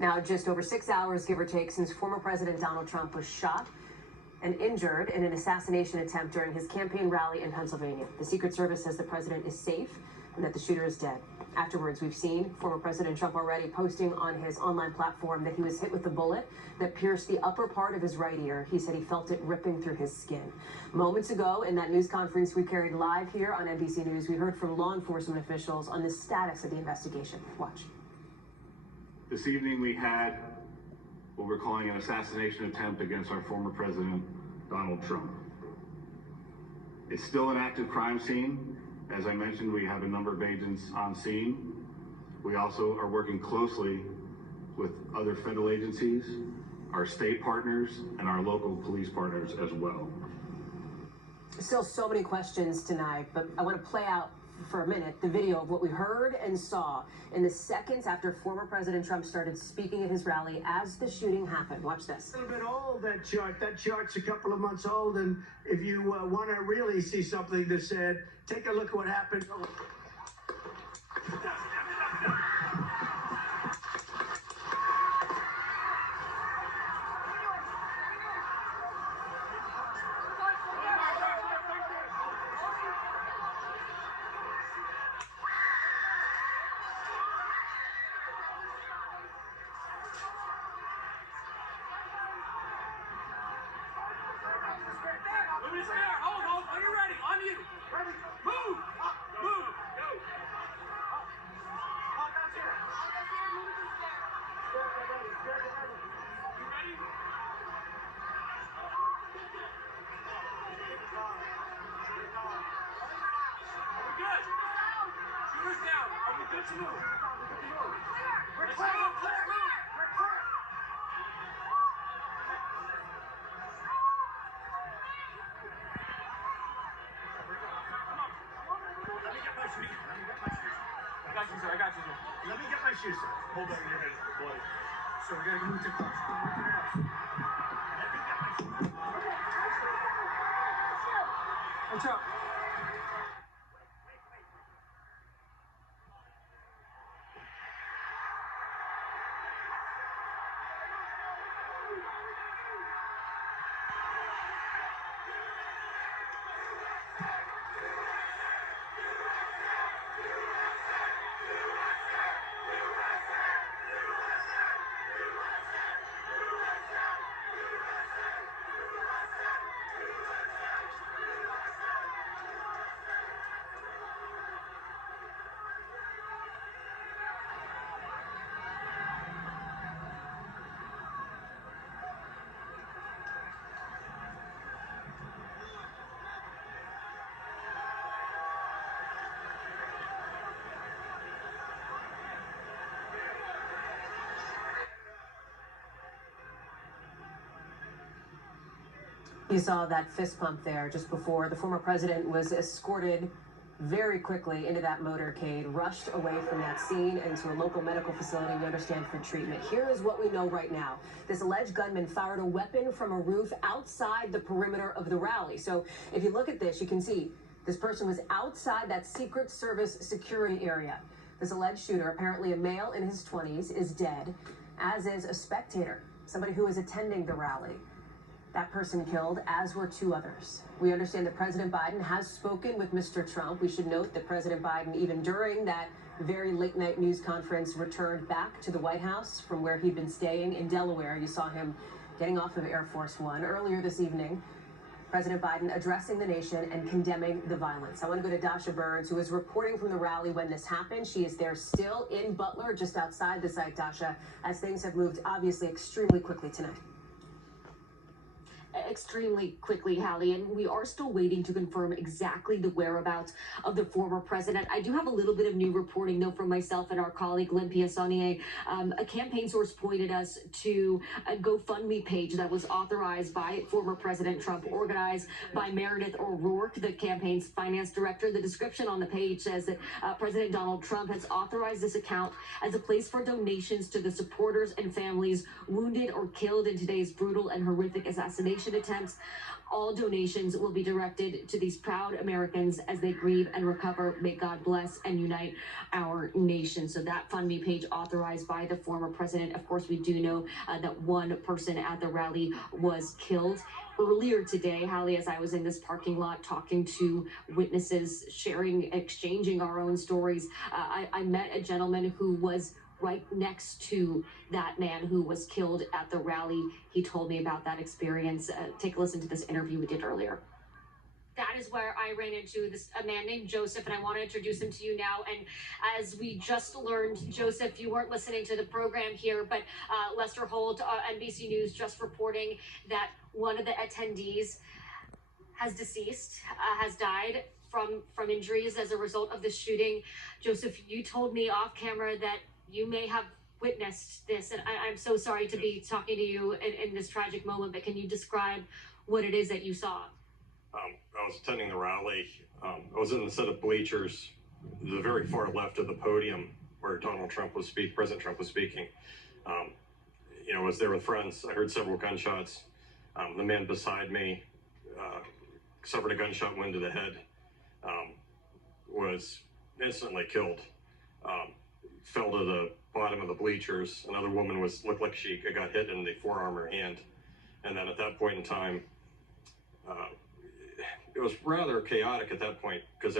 Now, just over 6 hours, give or take, since former President Donald Trump was shot and injured in an assassination attempt during his campaign rally in Pennsylvania. The Secret Service says the president is safe and that the shooter is dead. Afterwards, we've seen former President Trump already posting on his online platform that he was hit with a bullet that pierced the upper part of his right ear. He said he felt it ripping through his skin. Moments ago, in that news conference we carried live here on NBC News, we heard from law enforcement officials on the status of the investigation. Watch. This evening we had what we're calling an assassination attempt against our former president, Donald Trump. It's still an active crime scene. As I mentioned, we have a number of agents on scene. We also are working closely with other federal agencies, our state partners, and our local police partners as well. Still so many questions tonight, but I want to play out for a minute the video of what we heard and saw in the seconds after former President Trump started speaking at his rally as the shooting happened. Watch this. A little bit old, that chart. That chart's a couple of months old, and if you want to really see something that said, take a look at what happened. Hold, are you ready? On you. Ready. Move. Move. Go. You ready? Are we good? Shooter's down. Are we good to move? Let's move. Let's move. I got you, sir. Let me get my shoes, sir. Hold on your head, boy. So we're going to move to the left. Let me get my shoes. Watch out. You saw that fist pump there just before the former president was escorted very quickly into that motorcade, rushed away from that scene and to a local medical facility, we understand, for treatment. Here is what we know right now. This alleged gunman fired a weapon from a roof outside the perimeter of the rally. So if you look at this, you can see this person was outside that Secret Service security area. This alleged shooter, apparently a male in his 20s, is dead, as is a spectator, somebody who was attending the rally. That person killed, as were two others. We understand that President Biden has spoken with Mr. Trump. We should note that President Biden, even during that very late night news conference, returned back to the White House from where he'd been staying in Delaware. You saw him getting off of Air Force One earlier this evening. President Biden addressing the nation and condemning the violence. I want to go to Dasha Burns, who was reporting from the rally when this happened. She is there still in Butler, just outside the site, Dasha, as things have moved obviously extremely quickly tonight. Extremely quickly, Hallie, and we are still waiting to confirm exactly the whereabouts of the former president. I do have a little bit of new reporting, though, from myself and our colleague, Lynn Piassonier. A campaign source pointed us to a GoFundMe page that was authorized by former President Trump, organized by Meredith O'Rourke, the campaign's finance director. The description on the page says that President Donald Trump has authorized this account as a place for donations to the supporters and families wounded or killed in today's brutal and horrific assassination assassination attempts. All donations will be directed to these proud Americans as they grieve and recover. May God bless and unite our nation. So that FundMe page authorized by the former president. Of course, we do know that one person at the rally was killed. Earlier today, Hallie, as I was in this parking lot talking to witnesses, exchanging our own stories, I met a gentleman who was right next to that man who was killed at the rally. He told me about that experience. Take a listen to this interview we did earlier. That is where I ran into a man named Joseph, and I want to introduce him to you now. And as we just learned, Joseph, you weren't listening to the program here, but Lester Holt, NBC News, just reporting that one of the attendees has deceased, has died from injuries as a result of the shooting. Joseph, you told me off camera that you may have witnessed this, and I'm so sorry to be talking to you in this tragic moment, but can you describe what it is that you saw? I was attending the rally. I was in the set of bleachers, the very far left of the podium where President Trump was speaking. I was there with friends. I heard several gunshots. The man beside me suffered a gunshot wound to the head, was instantly killed. Fell to the bottom of the bleachers. Another woman looked like she got hit in the forearm or hand. And then at that point in time, it was rather chaotic at that point because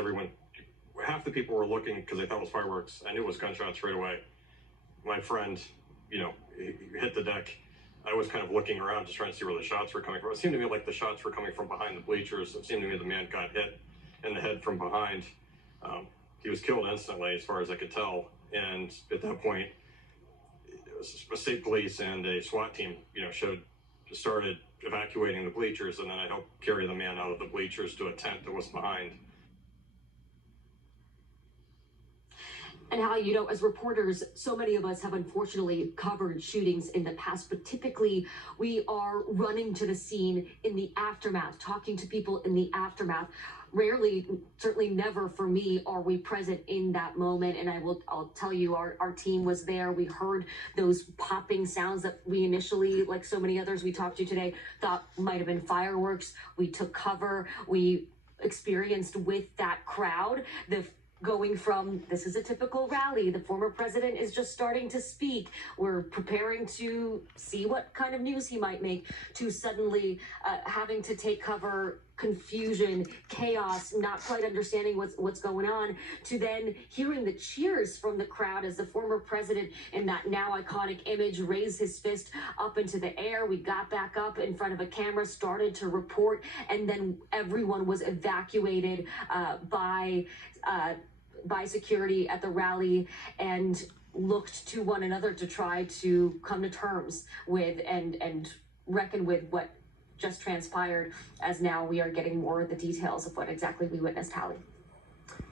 half the people were looking because they thought it was fireworks. I knew it was gunshots right away. My friend, he hit the deck. I was kind of looking around just trying to see where the shots were coming from. It seemed to me like the shots were coming from behind the bleachers. It seemed to me the man got hit in the head from behind. He was killed instantly as far as I could tell. And at that point, it was a state police and a SWAT team, started evacuating the bleachers, and then I helped carry the man out of the bleachers to a tent that was behind. And how, as reporters, so many of us have unfortunately covered shootings in the past, but typically we are running to the scene in the aftermath, talking to people in the aftermath. Rarely, certainly never for me, are we present in that moment. And I'll tell you, our team was there. We heard those popping sounds that we initially, like so many others we talked to today, thought might have been fireworks. We took cover. We experienced with that crowd going from, this is a typical rally, the former president is just starting to speak, we're preparing to see what kind of news he might make, to suddenly having to take cover, confusion, chaos, not quite understanding what's going on, to then hearing the cheers from the crowd as the former president, in that now iconic image, raised his fist up into the air. We got back up in front of a camera, started to report, and then everyone was evacuated by security at the rally and looked to one another to try to come to terms with and reckon with what just transpired, as now we are getting more of the details of what exactly we witnessed, Hallie.